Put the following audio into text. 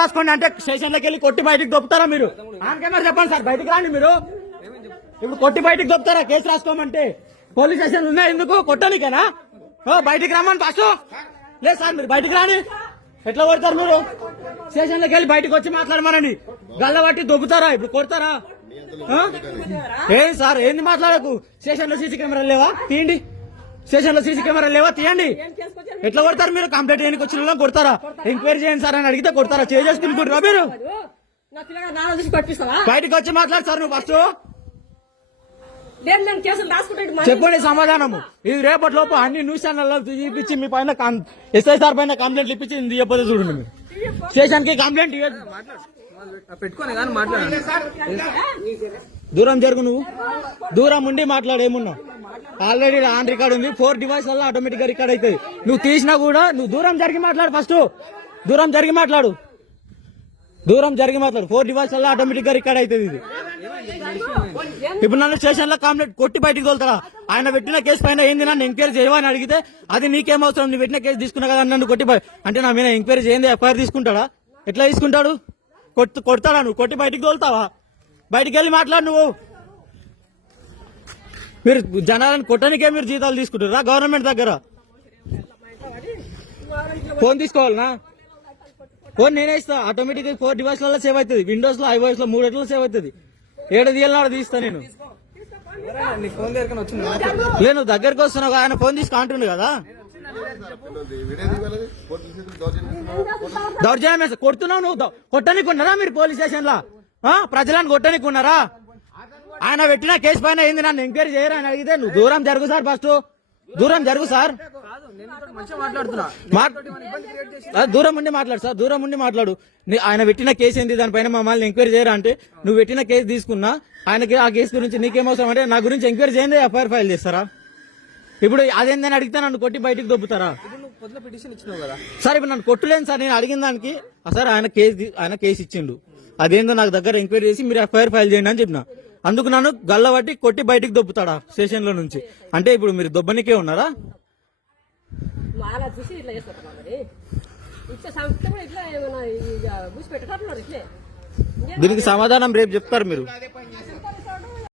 రాసుకోండి అంటే స్టేషన్లోకి వెళ్ళి కొట్టి బయటికి దొప్పుతారా మీరు? ఆన్ కెమెరా చెప్పండి సార్, బయటికి రాండి మీరు. ఇప్పుడు కొట్టి బయటికి దొప్పుతారా కేసు రాసుకోమంటే? పోలీస్ స్టేషన్ ఉన్నాయి ఎందుకు? కొట్టనికేనా? బయటికి రమ్మని ఫస్ట్. లేదు సార్ మీరు బయటికి రాని. ఎట్లా కొడతారు మీరు? స్టేషన్లోకి వెళ్ళి బయటకు వచ్చి మాట్లాడమనండి. గల్లబట్టి దొబ్బుతారా? ఇప్పుడు కొడతారా? ఏంటి సార్ ఏంది మాట్లాడకు? స్టేషన్ లో సీసీ కెమెరాలు లేవా? తీయండి. స్టేషన్ లో సీసీ కెమెరాలు లేవా? తీయండి. ఎట్లా కొడతారు మీరు? కంప్లైంట్ చేయడానికి వచ్చిన కొడతారా? ఎంక్వైరీ చేయండి సార్ అని అడిగితే కొడతారా? చేసుకుంటారా మీరు? బయటకు వచ్చి మాట్లాడు సార్ నువ్వు ఫస్ట్. చెప్పండి సమాధానము. ఇది రేపటి లోపు అన్ని న్యూస్ ఛానల్ చూపించి మీ పైన ఎస్ఐ సార్ పైన కంప్లైంట్ ఇప్పించి చెప్పదు చూడండి. మీరు స్టేషన్ కి కంప్లైంట్ పెట్టుకోని కానీ మాట్లాడండి. దూరం జరుగు. నువ్వు దూరం ఉండి మాట్లాడేమున్నావు? ఆల్రెడీ ఆన్ రికార్డ్ ఉంది. 4 డివైస్ వల్ల ఆటోమేటిక్ గా రికార్డ్ అవుతుంది. నువ్వు తీసినా కూడా నువ్వు దూరం జరిగి మాట్లాడు. ఫస్ట్ దూరం జరిగి మాట్లాడు. 4 డివైస్ వల్ల ఆటోమేటిక్ గా రికార్డ్ అవుతుంది. ఇది ఇప్పుడు నన్ను స్టేషన్ లో కంప్లైంట్ కొట్టి బయటికి తోలుతారా? ఆయన పెట్టిన కేసు పైన ఏంది నన్ను ఎంక్వైరీ చేయవని అడిగితే అది నీకేం అవసరం? నువ్వు పెట్టిన కేసు తీసుకున్నా కదా నన్ను కొట్టి అంటే నా మీద ఎంక్వైరీ చేయండి ఎఫ్ఐఆర్ తీసుకుంటాడా? ఎట్లా తీసుకుంటాడు? కొడతాడా? నువ్వు కొట్టి బయటికి తోలుతావా? బయటికి వెళ్ళి మాట్లాడు. నువ్వు మీరు జనాలను కొట్టడానికే మీరు జీతాలు తీసుకుంటారా గవర్నమెంట్ దగ్గర? ఫోన్ తీసుకోవాలనా? ఫోన్ నేనే ఇస్తా. ఆటోమేటిక్ 4 డివైస్ లలో సేవ్ అవుతుంది. విండోస్ లో ఐఓఎస్ లో 3 సేవ్ అవుతుంది. ఏడు తీయాలన్నా తీస్తా నేను. నేను దగ్గరకు వస్తున్నావు. ఆయన ఫోన్ తీసుకు అంటుండు కదా. దౌర్జన్యం కొడుతున్నావు నువ్వు. కొట్టనికున్నారా మీరు పోలీస్ స్టేషన్ లో? ప్రజలను కొట్టనికున్నారా? ఆయన పెట్టిన కేసు పైన ఏంది నన్ను ఎంక్వైరీ చేయరా అని అడిగితే నువ్వు దూరం జరుగు సార్. ఫస్ట్ దూరం జరుగు సార్. దూరం ఉండి మాట్లాడు సార్. దూరం ఉండి మాట్లాడు. ఆయన పెట్టిన కేసు ఏంది దానిపైన మమ్మల్ని ఎంక్వైరీ చేయరా అంటే నువ్వు పెట్టిన కేసు తీసుకున్నా ఆయనకి ఆ కేసు గురించి నీకేమవసరం అంటే నా గురించి ఎంక్వైరీ చేయండి ఎఫ్ఐఆర్ ఫైల్ చేస్తారా? ఇప్పుడు అదేందని అడిగితే నన్ను కొట్టి బయటికి దొబ్బుతారా? సార్ ఇప్పుడు నన్ను కొట్టలేను సార్. నేను అడిగిన దానికి సార్ ఆయన కేసు ఇచ్చిండు. అదేందో నాకు దగ్గర ఎంక్వైరీ చేసి మీరు ఎఫ్ఐఆర్ ఫైల్ చేయండి అని చెప్పిన. అందుకు నన్ను గల్లబట్టి కొట్టి బయటికి దొబ్బుతాడా స్టేషన్ లో నుంచి? అంటే ఇప్పుడు మీరు దొబ్బనికే ఉన్నారా? దీనికి సమాధానం రేపు చెప్తారు మీరు.